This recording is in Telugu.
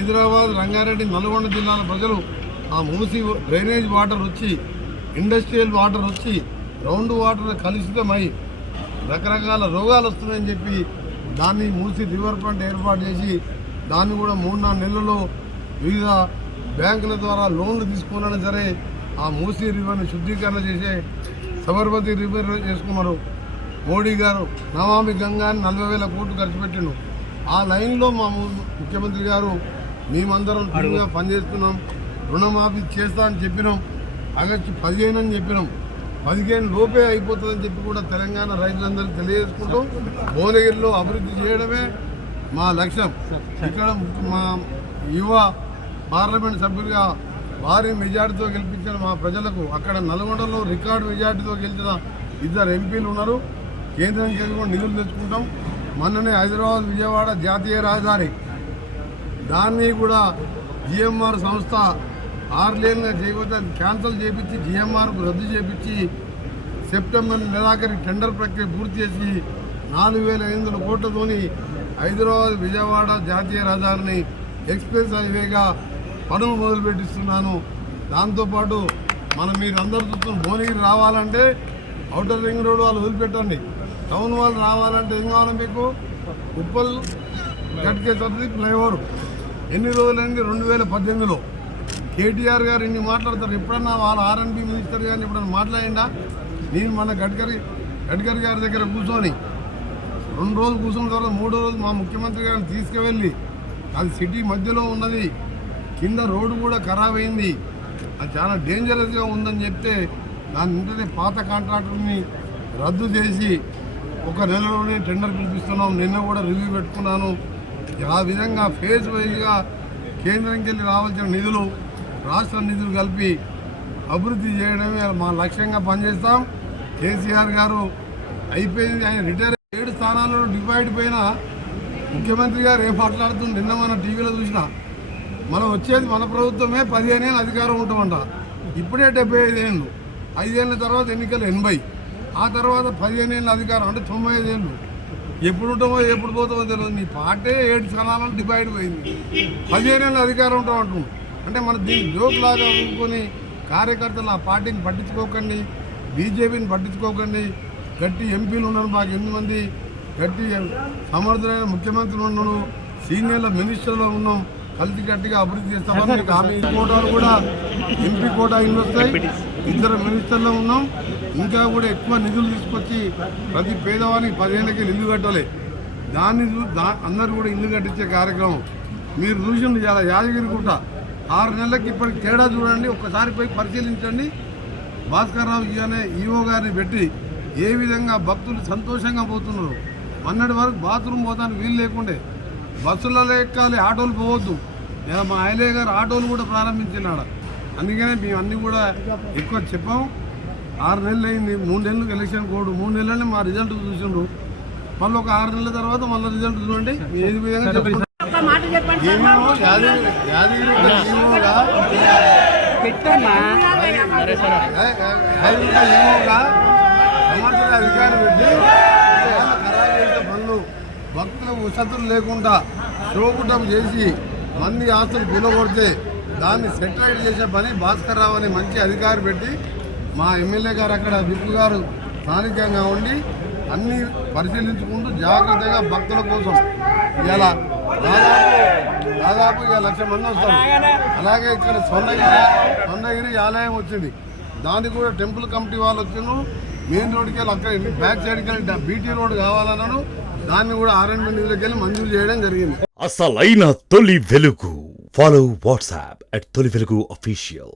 హైదరాబాద్, రంగారెడ్డి, నల్గొండ జిల్లాల ప్రజలు ఆ మూసి డ్రైనేజ్ వాటర్ వచ్చి, ఇండస్ట్రియల్ వాటర్ వచ్చి, గ్రౌండ్ వాటర్ కలుషితమై రకరకాల రోగాలు వస్తున్నాయని చెప్పి దాన్ని మూసి రివర్ ఫ్రంట్ ఏర్పాటు చేసి దాన్ని కూడా 3-4 నెలల్లో వివిధ బ్యాంకుల ద్వారా లోన్లు తీసుకున్నా సరే ఆ మూసి రివర్ని శుద్ధీకరణ చేసే సబర్మతి రివర్ చేసుకున్నారు. మోడీ గారు నమామి గంగాని 40,000 కోట్లు ఖర్చు పెట్టిండు. ఆ లైన్లో మా ముఖ్యమంత్రి గారు మేమందరం టీమ్గా పనిచేస్తున్నాం, రుణమాఫీ చేస్తా అని చెప్పినాం. ఆగస్టు 15 అని చెప్పినాం. 15 లోపే అయిపోతుందని చెప్పి కూడా తెలంగాణ రైతులందరికీ తెలియజేసుకుంటూ భువనగిరిలో అభివృద్ధి చేయడమే మా లక్ష్యం. ఇక్కడ మా యువ పార్లమెంట్ సభ్యులుగా భారీ మెజార్టీతో గెలిపించిన మా ప్రజలకు అక్కడ నల్గొండలో రికార్డు మెజార్టీతో గెలిచిన 2 ఎంపీలు ఉన్నారు. కేంద్రం కూడా నిధులు తెచ్చుకుంటాం. మొన్ననే హైదరాబాద్, విజయవాడ జాతీయ రహదారి దాన్ని కూడా జిఎంఆర్ సంస్థ 6 లేన్గా చేయకపోతే అది క్యాన్సిల్ చేయించి జిఎంఆర్కు రద్దు చేయించి సెప్టెంబర్ నెలాఖరి టెండర్ ప్రక్రియ పూర్తి చేసి 4,500 కోట్లతోని హైదరాబాద్, విజయవాడ జాతీయ రహదారిని ఎక్స్ప్రెస్ హైవేగా పనులు మొదలుపెట్టిస్తున్నాను. దాంతోపాటు మీరు అందరూ చూస్తున్న భువనగిరి రావాలంటే ఔటర్ రింగ్ రోడ్ వాళ్ళు వదిలిపెట్టండి. టౌన్ వాళ్ళు రావాలంటే ఏం కావాలి మీకు? ఉప్పల్ గట్కేసరి ఫ్లైఓవర్ ఎన్ని రోజులైంది? 2018లో కేటీఆర్ గారు ఇన్ని మాట్లాడతారు. ఎప్పుడన్నా వాళ్ళ ఆర్ఎండ్బి మినిస్టర్ గారిని ఎప్పుడన్నా మాట్లాడిందా? నేను మన గడ్కరీ గారి దగ్గర కూర్చొని 2 రోజులు కూర్చున్న తర్వాత 3వ రోజు మా ముఖ్యమంత్రి గారిని తీసుకువెళ్ళి అది సిటీ మధ్యలో ఉన్నది, కింద రోడ్డు కూడా ఖరాబ్ అయింది, అది చాలా డేంజరస్గా ఉందని చెప్తే దాని వెంటనే పాత కాంట్రాక్టర్ని రద్దు చేసి 1 నెలలోనే టెండర్ పిలిపిస్తున్నాం. నిన్న కూడా రివ్యూ పెట్టుకున్నాను. ఆ విధంగా ఫేజ్ వైజ్గా కేంద్రంకి వెళ్ళి రావాల్సిన నిధులు, రాష్ట్ర నిధులు కలిపి అభివృద్ధి చేయడమే మా లక్ష్యంగా పనిచేస్తాం. కేసీఆర్ గారు అయిపోయింది, ఆయన రిటైర్ 7 స్థానాల్లో డివైడ్ పైన ముఖ్యమంత్రి గారు ఏం మాట్లాడుతుంది నిన్న మన టీవీలో చూసినా. మనం వచ్చేది మన ప్రభుత్వమే 15 ఏళ్ళు అధికారం ఉంటామంట. ఇప్పుడే 75 ఏళ్ళు, 5 ఏళ్ళ తర్వాత ఎన్నికలు 80, ఆ తర్వాత 15 ఏళ్ళ అధికారం అంటే 95 ఏళ్ళు. ఎప్పుడు ఉంటామో ఎప్పుడు పోతామో తెలియదు. నీ పార్టీ 7 స్థానాలను డివైడ్ పోయింది, 15 ఏళ్ళ అధికారం ఉంటాం అంటున్నాం. అంటే మన దీన్ని జోక్లాగా ఊరుకొని కార్యకర్తలు ఆ పార్టీని పట్టించుకోకండి, బీజేపీని పట్టించుకోకండి. గట్టి ఎంపీలు ఉన్నారు మాకు 8 మంది, గట్టి సమర్థులైన ముఖ్యమంత్రులు ఉన్నాను, సీనియర్ల మినిస్టర్లు ఉన్నాం, కలిసి గట్టిగా అభివృద్ధి చేస్తామని మీకు హామీ. కోటాలు కూడా ఎంపీ కోటా ఇల్లు వస్తాయి, 2 మినిస్టర్లు ఉన్నాం. ఇంకా కూడా ఎక్కువ నిధులు తీసుకొచ్చి ప్రతి పేదవానికి 10 ఏళ్ళకి ఇల్లు కట్టాలి. దాన్ని అందరూ కూడా ఇల్లు కట్టించే కార్యక్రమం మీరు చూసింది. చాలా యాదగిరిగుట్ట 6 నెలలకి ఇప్పటికి తేడా చూడండి, ఒక్కసారి పోయి పరిశీలించండి. భాస్కర్ రావు అనే ఈఓ గారిని పెట్టి ఏ విధంగా భక్తులు సంతోషంగా పోతున్నారు. మొన్నటి వరకు బాత్రూమ్ పోతానికి వీలు లేకుండే, బస్సులలో ఎక్కాలి, ఆటోలు పోవద్దు. మా ఐలయ్య గారు ఆటోలు కూడా ప్రారంభించినాడు. అందుకనే మేము అన్నీ కూడా ఎక్కువ చెప్పాం. 6 నెలలు అయింది, 3 నెలలకు ఎలక్షన్ కోడ్, 3 నెలలని మా రిజల్ట్ చూసిండ్రు. మళ్ళీ ఒక 6 నెలల తర్వాత మళ్ళీ రిజల్ట్ చూడండి. ఏ విధంగా చెప్పండి. సమర్థుల అధికారం పెట్టి ఖరాబ్ చేసే పనులు, భక్తులకు వసతులు లేకుండా షోకుటం చేసి మంది ఆస్తులు కూలగొడితే దాన్ని సెటిలైట్ చేసే పని భాస్కర్ రావు అనే మంచి అధికారి పెట్టి మా ఎమ్మెల్యే గారు అక్కడ విప్పు గారు స్థానికంగా ఉండి అన్నీ పరిశీలించుకుంటూ జాగ్రత్తగా భక్తుల కోసం ఇలా దాదాపు 1,00,000 మంది వస్తారు. అలాగే ఇక్కడ స్వర్ణగిరి ఆలయం వచ్చింది, దానికి కూడా టెంపుల్ కమిటీ వాళ్ళు వచ్చిండ్రు. మెయిన్ రోడ్కి వెళ్ళి అక్కడ బ్యాక్ సైడ్కి వెళ్ళి బీటీ రోడ్ కావాలన్నాను, దాన్ని కూడా R&B నిధులకి వెళ్ళి మంజూరు చేయడం జరిగింది. అసలైన తొలి వెలుగు. ఫాలో వాట్సాప్ @తొలి వెలుగు official.